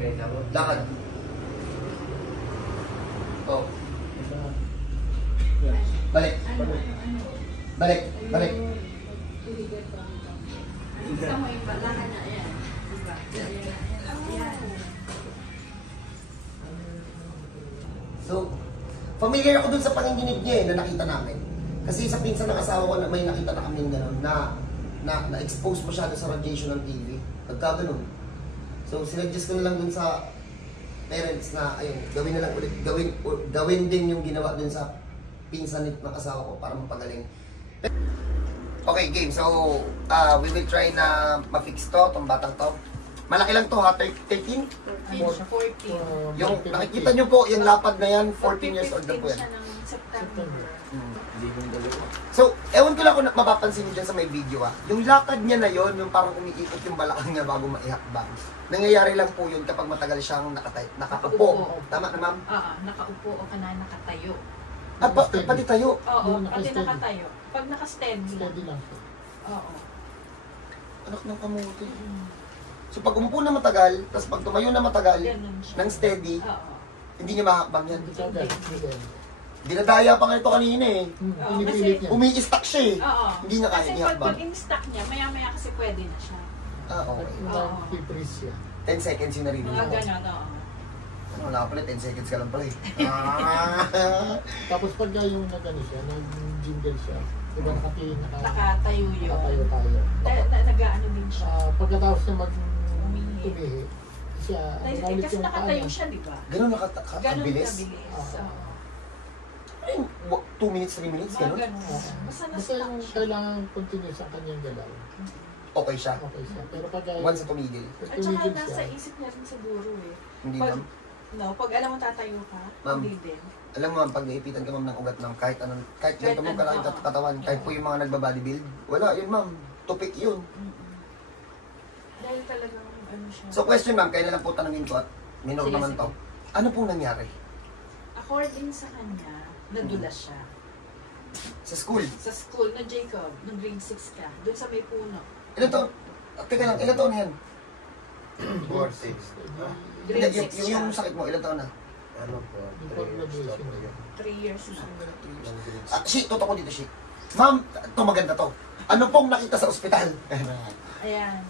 Lakad. Oh. Balik. Balik. Balik. Gusto mo yung balahan na yan. Diba? So, familiar ako dun sa panginginig niya na nakita namin. Kasi sa pinsan ng asawa ko na may nakita na kami gano'n na-expose masyado sa radiation ng TV. Pagka gano'n. So, sinuggest ko na lang dun sa parents na, ayun, gawin na lang ulit, gawin din yung ginawa dun sa pinsan ng asawa ko para mapagaling. Okay, game. So, we will try na ma-fix to, tong batang to. Malaki lang to ha, 13? 14. Yung nakikita nyo po, yung lapad na yan, 14 years old na po yan. siya ng September. So, ewan ko lang kung mapapansin nyo dyan sa may video ha. Yung lakad niya na yon, yung parang umiikot yung balakang niya bago maihakbang. Nangyayari lang po yun kapag matagal siyang nakaupo. Tama na ma'am? Oo, nakaupo o kana nakatayo. At pati tayo. Oo, pati nakatayo. Pag naka-steady lang. Steady lang siya. Oo. Anak ng kamuti. So pag umupo na matagal, tapos pag tumayo na matagal, Ganun siya. ng steady, Oo. hindi niya mahakbang yan. Hindi siya agad. Hindi. Dinadaya pa nga ito kanina eh. Oo, Pinipilit kasi- niya. Umi-stack siya eh. Oo. Hindi niya kaya Kasi ihakbang. pag in-stock niya, maya-maya kasi pwede na siya. Ah, okay. Nag-freeze siya. 10 seconds yung narinig Mga mo. ganon, oo. Wala pala, 10 seconds ka lang pala eh. Tapos pagka yung nag-ano siya, nag-jingle siya, diba nakatayo Nakatayo yun. tayo. Nag-ano din siya. Pagkatapos niya Umihi. tumihi, siya, Dahil kasi nakatayo siya, di ba? Ganun Ganun nakabilis? kabilis. Oo. Ay, 2 minutes, 3 minutes, Mga ganun? ganun. Basta Basta na-stock yung siya. kailangan continuous ang kanyang galaw. Okay siya. Okay siya. Pero pagka Once na tumigil. At saka nasa isip niya rin siguro eh. Hindi Pag, ma'am. no, pag alam mo tatayo ka, Ma'am. hindi din. Alam mo ma'am, pag naipitan ka ma'am ng ugat ng kahit anong, kahit Kahit ganito mo ano, kalaki oo. katawan, kahit po yung mga nagbabodybuild, wala, yun ma'am, tupik yun. Dahil talagang ano siya. So question ma'am, kaya na lang po tanongin ko at minor Sige, naman sige. to. Ano pong nangyari? According sa kanya, nadulas siya. Sa school? Sa school na Jacob, nung grade 6 ka, doon sa may puno. Ilan taon? Teka lang, ilan taon yan? 4, 6. Grade Hindi, 6 siya. yung sakit mo, ilan taon na? Ano po? 3 years na po yun. 3 years na. Ah, totoo ko dito, shit. Ma'am, ito maganda to. Ano pong nakita sa ospital? Ayan.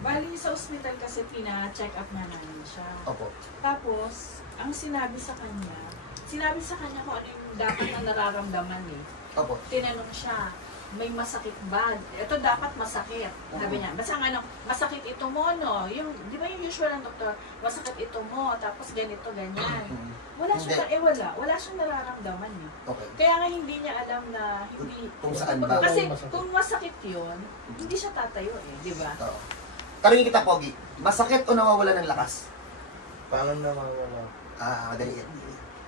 Bali sa ospital kasi pina-check up na namin siya. Opo. Tapos, ang sinabi sa kanya kung ano yung dapat na nararamdaman eh. Opo. Tinanong siya, may masakit ba? Ito dapat masakit. Sabi niya, basta nga ano, masakit ito mo, no? Yung, di ba yung usual ng doktor, masakit ito mo, tapos ganito, ganyan. Wala siya, wala siyang nararamdaman eh. Okay. Kaya nga hindi niya alam na hindi, Kung saan ba? kasi kung masakit yun, hindi siya tatayo eh, di ba? Oo. Tanungin kita, Pogi. Masakit o nawawala ng lakas? Paano nawawala? Ah, madali yan.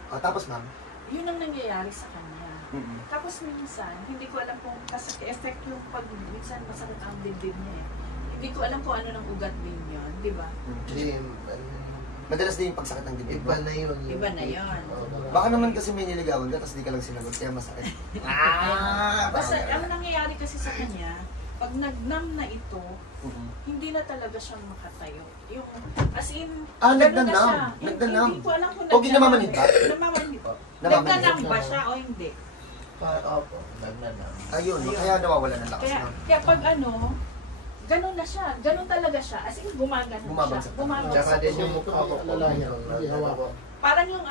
O, tapos ma'am? Yun ang nangyayari sa kanya. Mm-mm. Tapos minsan, hindi ko alam kung kasi effect yung pag minsan masakit ang dibdib niya eh. Hindi ko alam kung ano ng ugat din yun, di ba? Hindi, Madalas din yung pagsakit ng dibdib. iba na yun. Iba na yun. Baka naman kasi may niligawan ka, tapos di ka lang sinagot, kaya masakit. Basta ang nangyayari kasi sa kanya, pag nag-numb na ito, Mm-mm. hindi na talaga siyang makatayo. Yung, as in, Ah, ganun na nagdanam. siya. Nagdanam. Hindi ko alam kung Pogi namamanid ba? Namamanid. Namamanid. Nagdanam ba siya o hindi? Opo, nagnanam. Ayun, kaya nawawala ng lakas. Kaya, No? kaya pag ano, ganun na siya. Ganun talaga siya. As in, gumagano siya. Bumabagsak. Bumabagsak. Tsaka din yung mukha ko. Alalayan, hindi hawakan. Parang yung,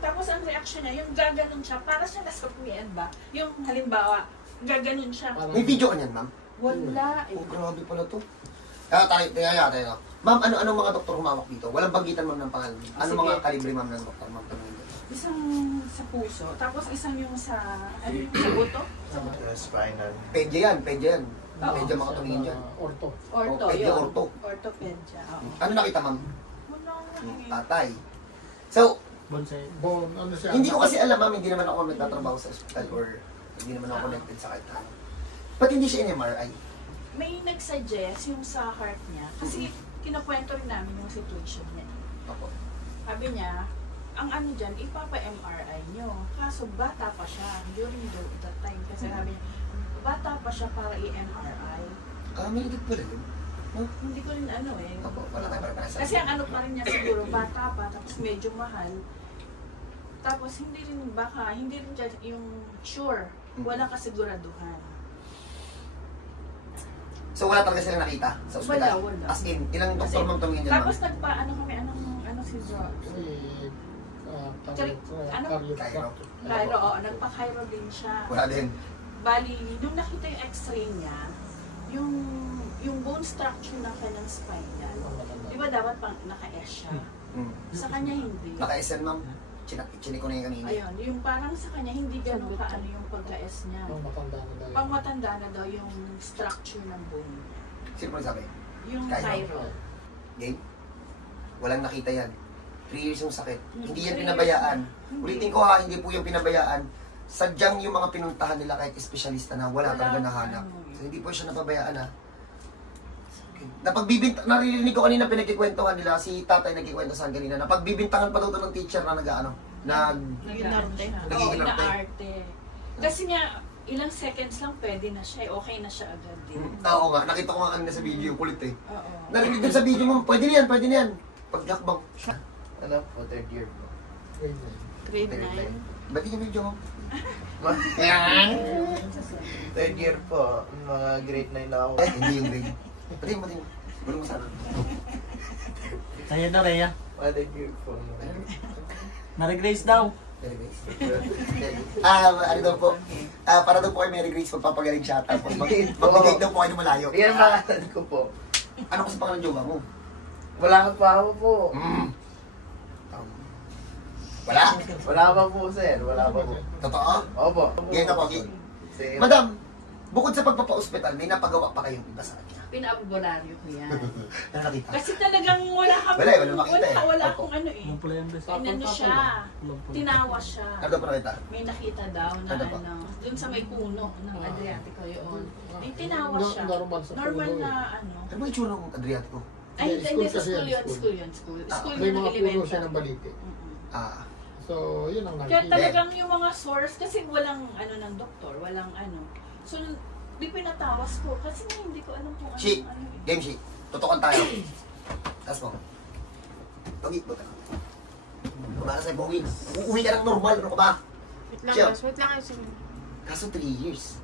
tapos ang reaction niya, yung gaganon siya, para siya nasa pumian ba? Yung halimbawa, gaganon siya. May video ka niyan, ma'am? Wala eh. Oh, grabe pala to. Tayo. Ma'am, ano mga doktor humawak dito? Walang banggitan ma'am ng pangalan. Ano Sige. mga kalibre ma'am ng doktor? Ma'am, tanongin ko. Isang sa puso, tapos isang yung sa, ano yung sa buto? Spinal. Pedya yan. Oo. Pedya mga tumingin yan. Orto. Ortho, Oh, pedya, yun. ortho. Orthopedya, oo. Ano nakita ma'am? Wala nga eh. Tatay. So, Bone, ano siya? hindi ko kasi alam ma'am, hindi naman ako nagtatrabaho sa ospital or hindi naman ako connected sa kahit ano. Ba't hindi siya in-MRI? May nag-suggest yung sa heart niya, kasi kinukwento rin namin yung situation niya. Opo. Sabi niya, ang ano dyan, ipapa-MRI nyo. Kaso bata pa siya during that time. Kasi sabi niya, bata pa siya para i-MRI. Ah, may edad pala yun. Hindi ko rin ano eh. Opo, wala tayo para Kasi ang ano pa rin niya siguro, bata pa, tapos medyo mahal. Tapos hindi rin siya yung sure. Wala kasiguraduhan. So wala talaga silang nakita sa ospital? Wala. As in, ilang doktor mang tumingin dyan, ma'am? Tapos nagpa-ano kami, ano si Bro? Kasi, Ano? Cairo, oo, nagpa-Cairo din siya. Wala din. Bali, nung nakita yung x-ray niya, yung bone structure ng kanyang spine niya, di ba dapat pang naka-S siya? Sa kanya hindi. Naka-SN, ma'am? Chinik ko na yung kanina. Ayun, yung parang sa kanya hindi gano'n kaano yung pagka-S niya. matanda na daw. Pang matanda na daw yung structure ng bone. Sino po nagsabi? Yung Cairo. Cairo. Game? Walang nakita yan. 3 years yung sakit. Hindi yan 3 pinabayaan. years. Ulitin ko ha, hindi po yung pinabayaan. Sadyang yung mga pinuntahan nila kahit espesyalista na wala talaga nahanap. So, hindi po siya napabayaan ha. Naririnig ko kanina pinagkikwentuhan nila, si tatay nagkikwento sa akin kanina, napagbibintangan pa daw ito ng teacher na Nag-inarte. Oo, Nag-iinarte. inaarte. Kasi nga, ilang seconds lang pwede na siya. Okay na siya agad din. Oo nga, nakita ko nga kanina sa video, kulit eh. Oo. Narinig din sa video mo, pwede na yan. Paglakbang. Ano po, third year po. Grade 9. Ba't yung video mo? Third year po, mga grade 9 na ako. Hindi yung grade. Ba't yung Bulong mo sana. Sa'yo daw, Rhea. Mga third year po. Mary Grace daw. Mary Grace. Ano daw po? Para daw po kay Mary Grace, magpapagaling siya. Tapos mag-date daw po kayo ng malayo. Yan mga ko po. Ano kasi pangalan jowa mo? Wala pa ako po. Wala? Wala pa po, sir. Wala pa po. Totoo? Opo. Ganyan ka po, Sige. Madam, bukod sa pagpapa-hospital, may napagawa pa kayong iba sa kanya. Pinaabularyo ko yan. Nakakita? Kasi talagang wala kang Wala makita eh. wala akong ano eh. Yung pula yung best. Inano siya. Tinawa siya. Ano daw pa nakita? May nakita daw na Ano ba? dun sa may puno ng Adriatico yun. May tinawa siya. Normal sa Normal puno na ano. Ano ba yung tsura ng Adriatico? Ay, Hindi, hindi sa kasi school yan, yun. School May yun mga ng puno elementary. siya ng balite. Ah, So, yun ang Kaya nakikita. talagang yung mga source, kasi walang ano ng doktor, walang ano. So, di pinatawas ko kasi nga hindi ko alam kung ano. Shi, ano eh. game Shi. Tutukan tayo. Taas mo. Pogi, buta. Kumaka sa'yo, Pogi. Uuwi ka ng normal, ano ka ba? Wait lang, Siya. boss. Wait lang kayo sige. Kaso 3 years.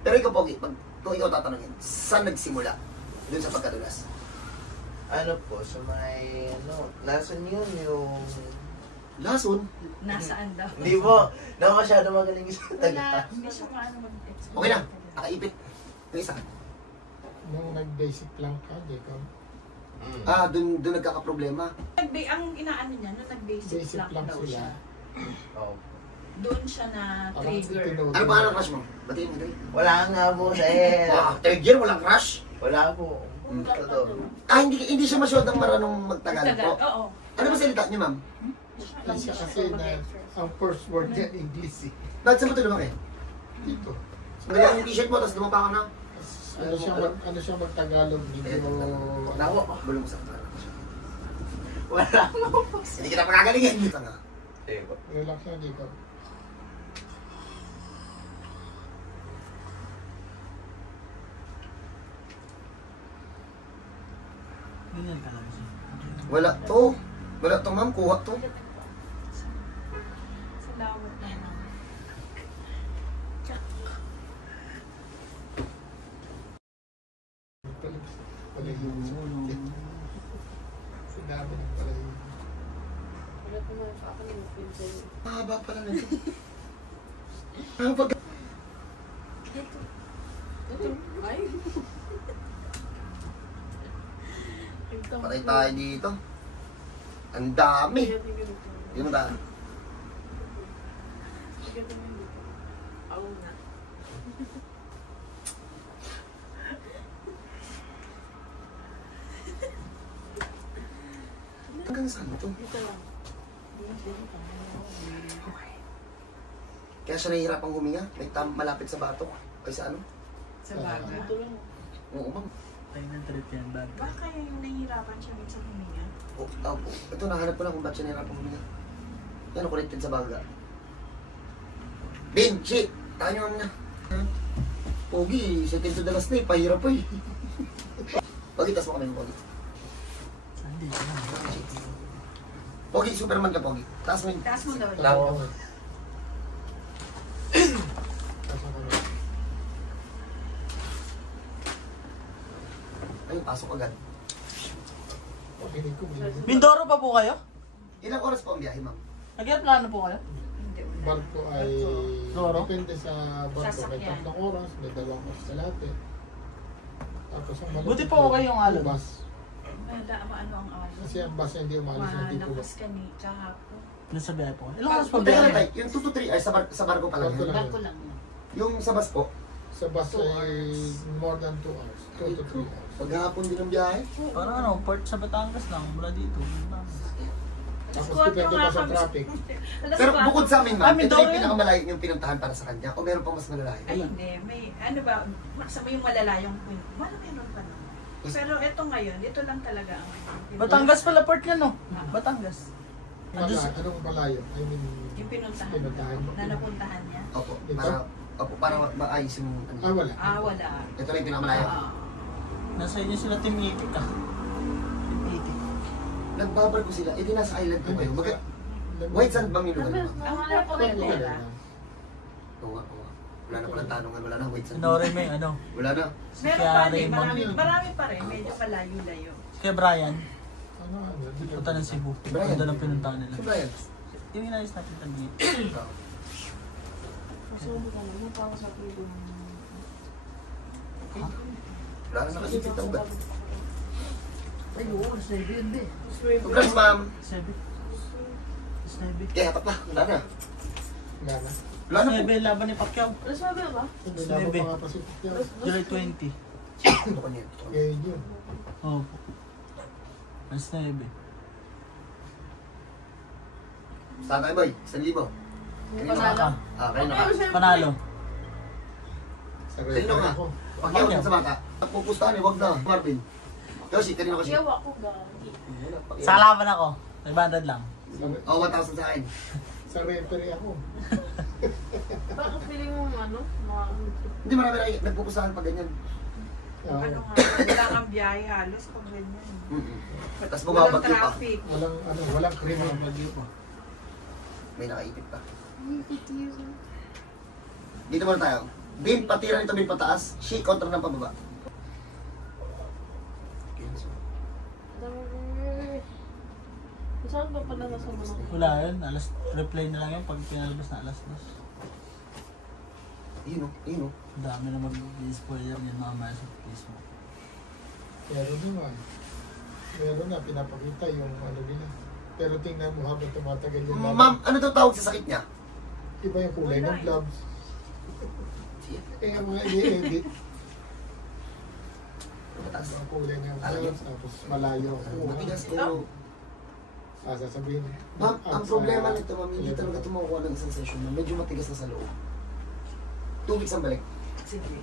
Pero ikaw, Pogi, kung ikaw tatanungin, saan nagsimula? Doon sa pagkadulas. Ano po, sa may, nasan yun yung... Lason? Nasaan daw? Hindi po, na masyado magaling sa Wala, taga. hindi siya paano mag-explain. Okay na, nakaipit. Yung isa. Nung nag-basic lang ka, Jacob. Doon nagkakaproblema. Ang inaano niya, nung nag-basic Basic lang lang daw sila. siya. Oh. Doon siya na Parang trigger. tinuro. Ano pa ang crush mo? Batiin mo, Dre. Wala nga po, sir. Third year, walang crush? Wala po. Totoo. Hindi siya masyadong maranong magtagalog po. Oo. Ano ba salita niyo, ma'am? Kasi na ang first word niya English eh. Bakit saan mo ito lumaki? Dito. Ngayon yung t-shirt mo, tapos lumapa ka na. Ano siya magtagalog, hindi mo... Nako. Bulong mo sa akin. Wala mo. Hindi kita pagagalingin. Dito nga. Sige po. Relax na, Jacob. Ganyan ka lang siya. Wala to. Wala to, ma'am. Kuha to. Salamat na lang. Pala yung... Sinabi ng pala yung... Wala pa man ako ng feel sa'yo. Mahaba pala na ito. Mahaba. Ay. Patay tayo dito. Ang dami. Yun mo tayo. Oo nga. Hanggang saan ito? Dito lang. Kaya siya nahihirapang huminga. May malapit sa batok. Ay sa ano? Sa baga. Dito lang. Oo, ma'am. Tayo ng trip yan, bag. Baka yung nahihirapan siya minsan huminga. Opo. Ito, nahanap ko lang kung ba't siya nahihirapang huminga. Yan, connected sa baga. Bin, shit! Tayo nyo na. Pogi, second to the last na eh. Pahirap po eh. Pogi, tas mo kami Pogi. Hindi. Pogi, Superman ka Pogi. Taas mo yun. Taas mo daw. Lang. Ay, pasok agad. Mindoro pa po kayo? Ilang oras po ang biyahe, ma'am? Nag-airplano po kayo? Hindi. Barko ay Loro? depende sa barko. May Sasakyan. 3 oras, may 2 oras sa lahat eh. Tapos ang malapit Buti po okay yung alon. bus. Ano ang awal? Kasi ang bus hindi umalis ng tipo. Malakas ka ni kahapon. Nasa biyahe po kayo. Ilang oras pa Teka lang, biyahe? tay. Yung 2 to 3 hours sa barko pa lang Barko yun. lang. Barko lang yan. Yung sa bus po, Sa bus 2 ay more than 2 hours. 2 to 3 hours. paghapon din ang biyahe. Parang ano, port sa Batangas lang, mula dito. Tapos Squad depende ko nga pa sa kami. traffic. Alas Pero 4. bukod sa amin, Ah, ma'am, ito Mindoro yung yun. pinakamalayo yung pinuntahan para sa kanya. O meron pang mas malalayo? Ay, hindi. May, ano ba, maksama yung malalayong point. Meron pa naman. Pero ito ngayon, ito lang talaga ang Batangas pala port niya, no? Batangas. Anong malayo? I mean, Yung pinuntahan, Pinuntahan mo. na napuntahan niya. Opo, Ito? para maayos yung ano. wala. Wala. Ito lang yung pinakamalayo. Nasa inyo sila Team Itik ah. Team Itik. Nagbabar ko sila, edi nasa island ko kayo. White sand bang yung lugar mo? Ang wala po rin pera. Oo nga, oo nga. Wala na palang tanongan, wala na white sand. Sinore may ano. Wala na. Meron Kaya pa din, Raymond. marami pa rin. Medyo malayo-layo. Kaya Brian, Ano? punta ng Cebu. Brian. Doon ang pinuntahan nila. Si Brian. Yung inayos natin tabi. Masubo ka naman para sa pido. Wala na nakasipit ang ba? Ay, oo, Snebe yun di. Congrats, ma'am. Snebe. Snebe. Kaya pa pa, wala na. Wala na. Wala na po. Snebe, laban ni Pacquiao. Alas 9 ba? Hindi Snebe. na pa nga Pacific yan. July 20. Ito ko niya. Kaya yun. Oo po. Ang Snebe. Saan tayo, boy? 1,000. Panalo. Kayo na ka. Panalo. Sa Sino record ka? ako. Pagyaw ka sa bata. Pupustahan eh, wag na. Marvin. Yoshi, kanina ko siya. Yawa ko gagi. Sa kalaban ako. 500 lang. Oh, 1,000 sa akin. Sa referee ako. Bakit feeling mo ano? Hindi marami na nagpupustahan pag ganyan. Oo. Ano nga, wala kang biyahe halos pag ganyan. Tapos Walang bumabagyo pa. traffic. Walang krimen. Bagyo pa. May nakaipit pa. Dito muna tayo. Bin, patira nito, bin pataas. Shake kontra ng pababa. Saan ba pala nasa mga? Wala yun. Replay na lang yun pag pinalabas na alas 2. Yun o, yun o. Ang dami na mag-spoiler yan mamaya sa Facebook. Meron naman. Meron na, pinapakita yung ano nila. Pero tingnan mo habang tumatagal yung Ma'am, ano daw tawag sa sakit niya? Iba yung kulay ng gloves. Yung mga i-edit. Mataas. Ang kulay ng gloves, tapos malayo. Matigas pero... Sasabihin. Ma'am, ang problema nito, ma'am, hindi talaga tumukuha ng isang session. Ma'am. Medyo matigas na sa loob. 2 weeks ang balik. Sige.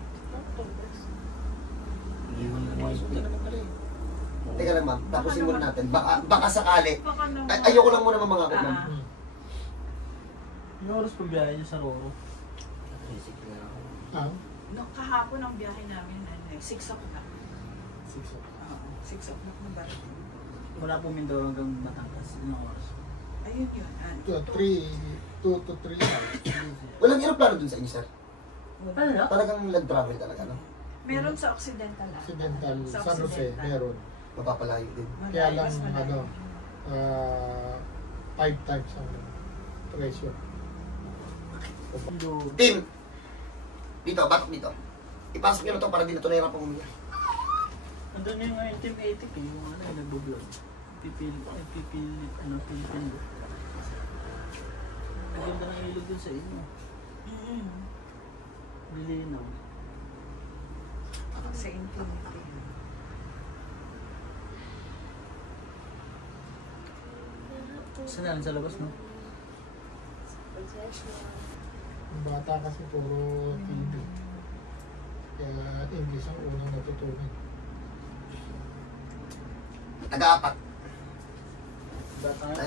Teka lang, ma'am. Tapusin muna natin. Baka sakali. Baka naman. Ayoko lang muna mamangako, ma'am. Yung oras pa biyahe niya sa Roro. Ah, Nung kahapon ang biyahe namin, 6 o'clock. 6 o'clock. 6 o'clock na ba? Wala po Mindoro hanggang Batangas. Yung oras. Ayun yun. 2 to 3 hours. Walang aeroplano dun sa inyo, sir. Ano na? Talagang land travel talaga, no? Meron sa Occidental lang. Occidental, Sa San Jose, Occidental. meron. Mapapalayo din. Kaya Malayo, lang, mas malayo. 5 times ang presyo. Team! Dito, batok dito. Ipasok nyo na to para di na ito nahirap ang umiyak. Andun yung Team 80 eh. Yung ano yung nagbo-vlog. Pilipino. Ang ganda ng ilog dun sa inyo. Lilinaw. Sa Infinity. Saan na lang sa labas, no? Yung bata kasi puro TV. Kaya English ang unang natutunan. Nag-aapat.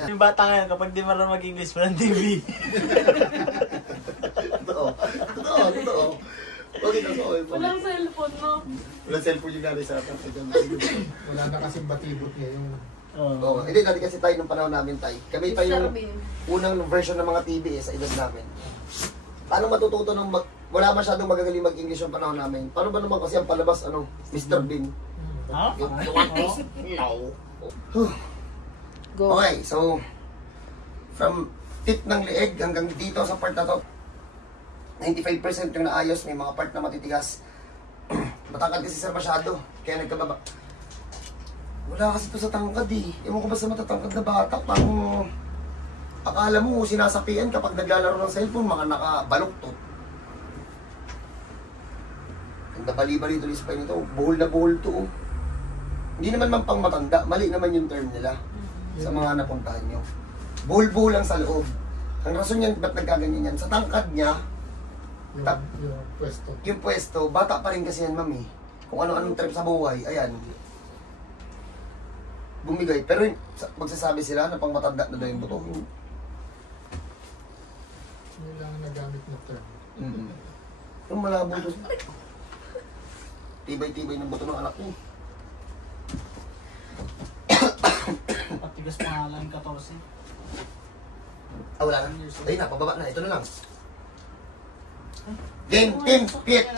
Yung bata ngayon, kapag di marunong mag-English, walang TV. Totoo. Totoo. Totoo. Huwag pakita ko. Walang cellphone, no? Walang cellphone yung nanay sa atin. Wala na kasing batibot ngayon. Oo. Hindi, dati kasi tayo nung panahon namin tayo. Kami tayo Mr. yung Bean. unang version ng mga TV sa edad namin. Paano matututo ng wala masyadong magagaling mag-English yung panahon namin. Paano ba naman kasi ang palabas, Mr. Bean? Ha? Yung artist. Go. Okay, so from tip ng leeg hanggang dito sa part na to, 95% yung naayos, may mga part na matitigas. Matangkad kasi sir masyado, kaya nagkababa. Wala kasi to sa tangkad eh. Ewan ko ba sa matatangkad na bata, parang akala mo sinasapian kapag naglalaro ng cellphone, mga nakabaluktot. Ang nabali-bali tuloy sa nito, buhol na buhol to. Oh. Hindi naman man pang matanda, mali naman yung term nila sa mga napuntahan nyo. Buhol-buhol lang sa loob. Ang rason yan, ba't nagkaganyan yan? Sa tangkad niya, Yung pwesto. yung pwesto, bata pa rin kasi yan, mami. Kung ano-anong trip sa buhay, ayan. Bumigay. Pero magsasabi sila na pang matanda na daw yung buto. Yun lang ang nagamit na term. Yung malabo to. Tibay-tibay ng buto ng anak niya. Patigas pa nga lang 14. Ah, wala na. Ayun na, pababa na. Ito na lang. Game, team, Piet.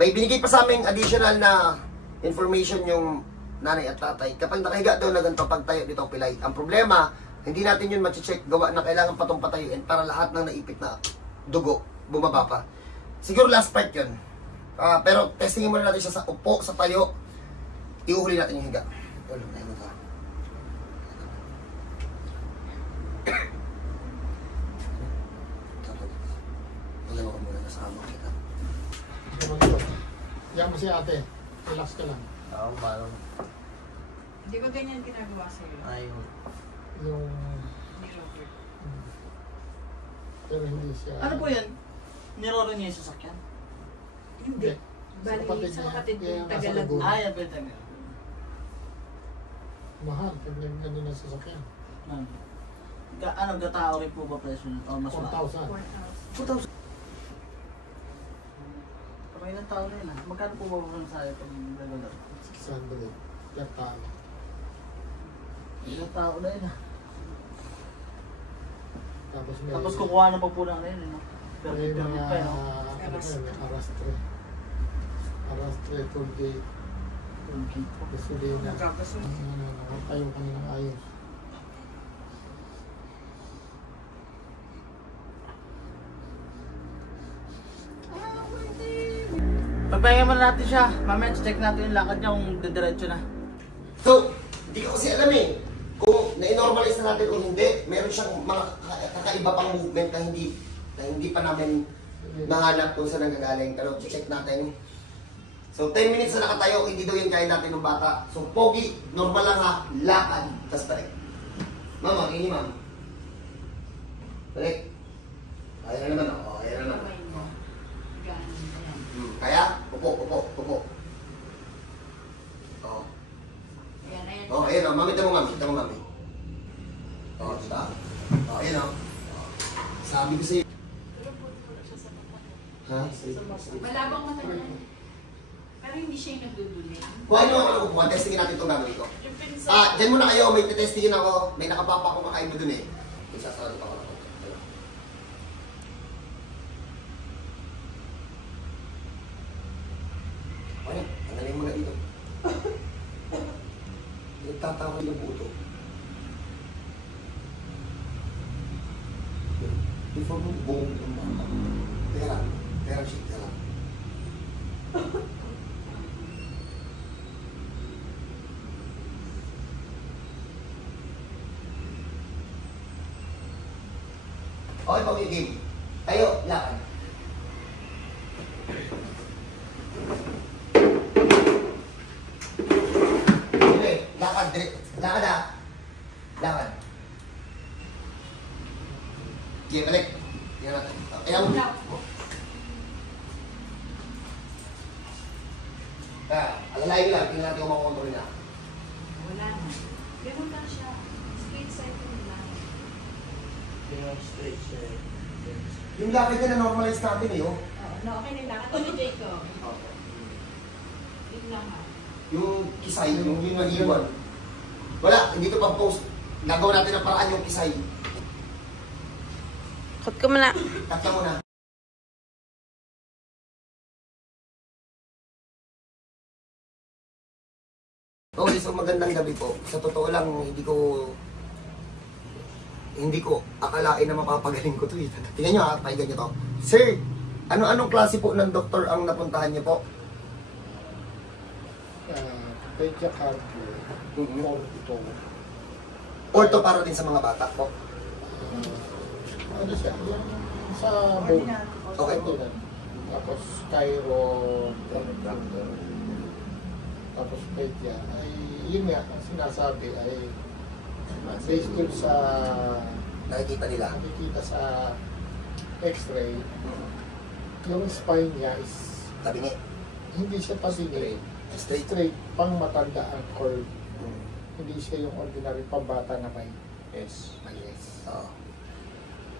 May binigay pa sa aming additional na information yung nanay at tatay. Kapag nakahiga daw na ganito, pagtayo dito pilay. Ang problema, hindi natin yun machi-check. Gawa na kailangan patong patayuin para lahat ng naipit na dugo, bumaba pa. Siguro last part yun. Pero testingin muna natin siya sa upo, sa tayo. Iuhuli natin yung higa. Ulo, na mo ka. Pagano ko muna kasama kita. Yan mo si ate. Relax ka lang. Oo, parang Hindi ko ganyan ginagawa sa'yo. ayun. Yung... Ni Robert. Pero hindi siya... Ano po yan? Niroro niya yung sasakyan? Hindi. Sa Bali, kapatid sa niya. kapatid Kaya yung nasa Tagalog. Laguna. Ah, yan, pwede nga. Mahal. Pag nagano na sasakyan. Ano, gatao rin po ba presyo nito? O mas mahal? 4,000. 4,000. Pero ilang tao na yun ah. Magkano po ba ang sayo pag naglalaro? 600. Per tao. Ilang tao na yun ah. Tapos may... Tapos kukuha na pa po na yun, no? Pero may pero mga... pa yun, no? Arastre. Arastre, toll gate. Gasolina. Nakatayo ka na ng ayos. Pagpahinga muna natin siya. Mamaya check natin yung lakad niya kung didiretso na. So, hindi ko kasi alam eh. Kung na-normalize na natin o hindi, meron siyang mga kakaiba pang movement na hindi pa namin mahanap kung saan nanggagaling. Pero check natin. So, 10 minutes na nakatayo, hindi daw yung kaya natin ng bata. So, pogi, normal lang ha, lakad, tas balik. Mama, ini ma'am. Balik. Ayan na naman, oh, ayan na naman. Oh. Kaya? Upo. Oh. Oh, ayan o. Mami, tamo mami. Oh, diba? Oh, ayan o. Sabi ko sa'yo. Ha? Malabang mata niya. Pero hindi siya yung nagduduli. Kung ano ako upuan, testingin natin itong gagawin ko. Yung pinsan. Dyan muna kayo. May testingin ako. May nakapapa akong kakaiba dun eh. May sasarado pa ako. Ano? Tanggalin mo na dito. Nagtatawa yung buto. Before mo buong yung bata. Pera shit ka lang. Okay, pag-game. Tayo, lakad. Okay, lakad. Lakad ah. Lakad. Sige, balik. Tingnan natin. Kaya mo. Alalayin lang. Tingnan natin kung makakontrol niya. Wala na. Ganun lang siya. Straight side lang. Yung straight siya. Yung lakad niya na normalize natin eh, oh. Oo. Ano, okay na lang. Ako ni Jacob. Yun lang ha. Yung kisay, yung naiwan. Wala, hindi ito pang post. Gagawa natin ang paraan yung kisay. Cut ko muna. Cut ka muna. Okay, so magandang gabi po. Sa totoo lang, hindi ko akalain na mapapagaling ko ito. Tingnan nyo ha, pakinggan nyo to. Sir, anong klase po ng doktor ang napuntahan niyo po? Pedicure. Ortho. Ortho para din sa mga bata po. Ano siya? Yung sa bone. Okay po. Tapos Cairo. Tapos pedia. Ay, yun nga, ang sinasabi ay based dun sa Nakikita sa x-ray, yung spine niya is Tabingi. hindi siya tabingi. Straight. Straight, pang matanda ang curve. Hindi siya yung ordinary pambata na may Yes. yes. Oo.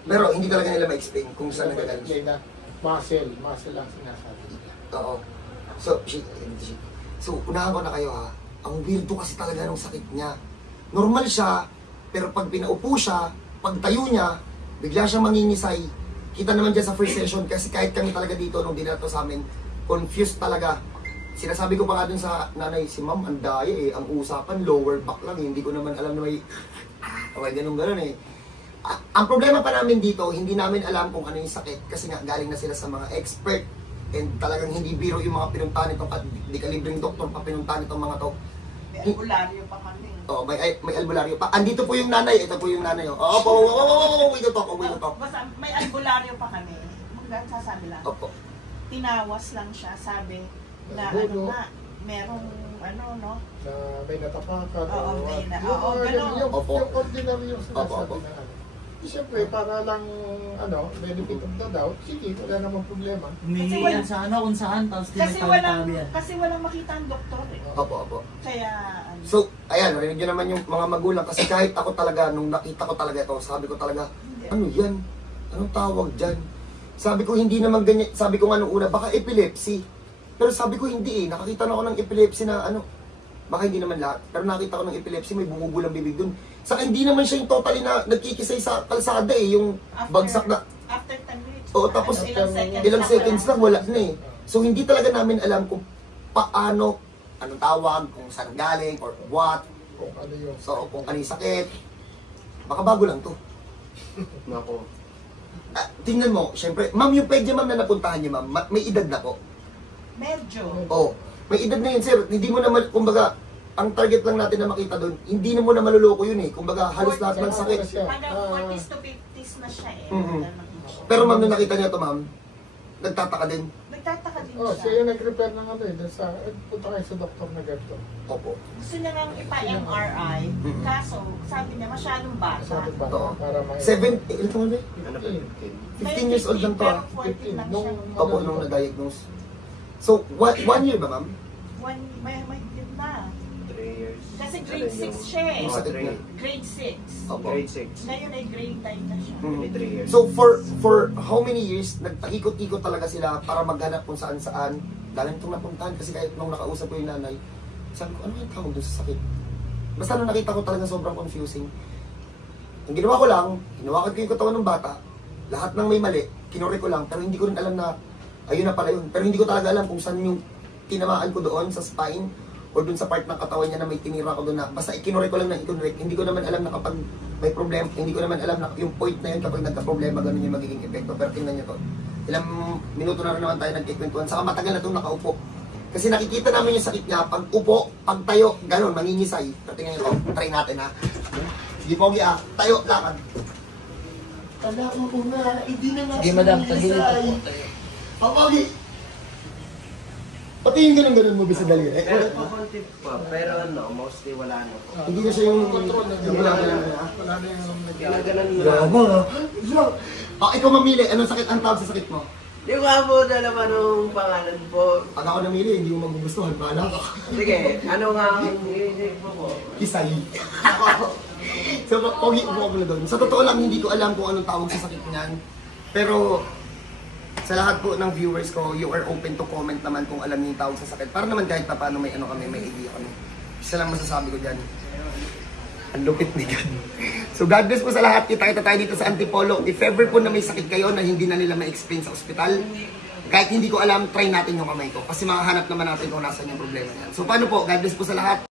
Pero hindi talaga nila ma-explain kung saan nagagaling siya. na muscle ang sinasabi nila. Oo. So, unahan ko na kayo ha. Ang weirdo kasi talaga ng sakit niya. Normal siya, pero pag pinaupo siya, pag tayo niya, bigla siyang mangingisay. Kita naman dyan sa first session, kasi kahit kami talaga dito nung dinato sa amin, confused talaga. Sinasabi ko pa nga dun sa nanay, si ma'am, ang daya eh. Ang usapan, lower back lang eh. Hindi ko naman alam na may ganun eh. Ang problema pa namin dito, hindi namin alam kung ano yung sakit kasi nga galing na sila sa mga expert and talagang hindi biro yung mga pinuntahan nito at di kalibreng doktor pa pinuntahan itong mga to. May albularyo pa kami. Oh, may albularyo pa. Andito po yung nanay, ito po yung nanay. Oh, wait to talk. Basta may albularyo pa kami. Magdaan sasabi lang. Opo. Tinawas lang siya, sabi na ano nga, merong ano, no? Na may natapakan. Oo, may na. Oo, Yung Opo. ordinary yung sinasabi Opo. na ano. Siyempre, para lang, benefit of the doubt, sige, wala namang problema. Humingi yan sa ano, kung saan, tapos tinatabi yan. Kasi walang makita ang doktor eh. Opo. Kaya, ano. So, ayan, narinig nyo naman yung mga magulang kasi kahit ako talaga, nung nakita ko talaga ito, sabi ko talaga, ano yan? Anong tawag dyan? Sabi ko, hindi naman ganyan. Sabi ko nga nung una, baka epilepsy. Pero sabi ko, hindi eh. Nakakita na ako ng epilepsy na ano, baka hindi naman lahat. Pero nakita ko ng epilepsy, may bumubulang bibig dun. Saka hindi naman siya yung totally na nagkikisay sa kalsada eh. Yung bagsak na. After 10 minutes. Oo, tapos ilang seconds lang, wala na eh. So, hindi talaga namin alam kung paano, anong tawag, kung saan galing, or what. Kung ano yung So, kung ano yung sakit. Baka bago lang to. Nako. Tingnan mo, syempre, ma'am, yung pedya ma'am na napuntahan niyo ma'am, may edad na po. Medyo. Oo. May edad na yun, sir. Hindi mo naman, kumbaga, ang target lang natin na makita doon, hindi na mo na maluloko yun eh. Kumbaga, halos lahat ng sakit. Hanggang 40s to 50s na siya eh. Mhm. Ganun. Pero ma'am, nung nakita niya to ma'am, nagtataka din. Nagtataka din siya siya. yung nag-repair ng ano eh, dun sa, punta kayo sa doktor na ganito. Opo. Gusto niya nang ipa-MRI, kaso sabi niya masyadong bata. Sabi ba, Oo. para may... 7, ilan to ba? Ano ba yun? 15 years old lang to ah. Pero 14 lang siya. Opo, nung na-diagnose. So, 1 year ba ma'am? May higit na. 3 years. Kasi grade 6 siya eh. Yung sakit niya. Grade 6. Opo. Grade 6. Ngayon ay grade 9 na siya. Mhm. May 3 years. So for how many years nagpaikot-ikot talaga sila para maghanap kung saan-saan. Dahil itong napuntahan kasi kahit nung nakausap ko yung nanay, sabi ko, ano yung tawag doon sa sakit? Basta nung nakita ko talaga sobrang confusing. Ang ginawa ko lang, hinawakan ko yung katawan ng bata, lahat ng may mali, kinore ko lang, pero hindi ko rin alam na ayun na pala yun. Pero hindi ko talaga alam kung saan yung tinamaan ko doon sa spine o doon sa part ng katawan niya na may tinira ko doon na basta ikinore ko lang ng ikinore. Hindi ko naman alam na kapag may problema, hindi ko naman alam na yung point na yun kapag nagka-problema ganun yung magiging epekto. Pero tingnan niyo to. Ilang minuto na rin naman tayo nagkikwentuhan. Saka matagal na itong nakaupo. Kasi nakikita namin yung sakit niya pag upo, pag tayo, ganun, mangingisay. So, tingnan niyo to. Try natin ha. Hindi pogi ah. Tayo, lakad. Tala mo na, hindi na natin. Sige madam, tagilid mangingisay. po tayo. Pogi. Pati yung ganun-ganun mo bisa dali. Pero papunti pa, pero ano, mostly wala na. Hindi na siya yung Control na yung wala na. Wala na yung Ginaganan mo na. Drama ha. Ikaw mamili. Anong sakit ang tawag sa sakit mo? Di ko nga po alam anong pangalan po. Pag ako namili, hindi mo magugustuhan. Bahala ka. Sige, ano nga ang hinihinig mo po? Kisay. So, pogi upo ko na doon. Sa totoo lang, hindi ko alam kung anong tawag sa sakit niyan. Pero, sa lahat po ng viewers ko, you are open to comment naman kung alam niyo yung tawag sa sakit. Para naman kahit pa paano may ano kami, may idea kami. Isa lang masasabi ko dyan. Ang lupit ni God. So God bless po sa lahat. Kita-kita tayo dito sa Antipolo. If ever po na may sakit kayo na hindi na nila ma-explain sa ospital, kahit hindi ko alam, try natin yung kamay ko. Kasi makahanap naman natin kung nasan yung problema niyan. So paano po? God bless po sa lahat.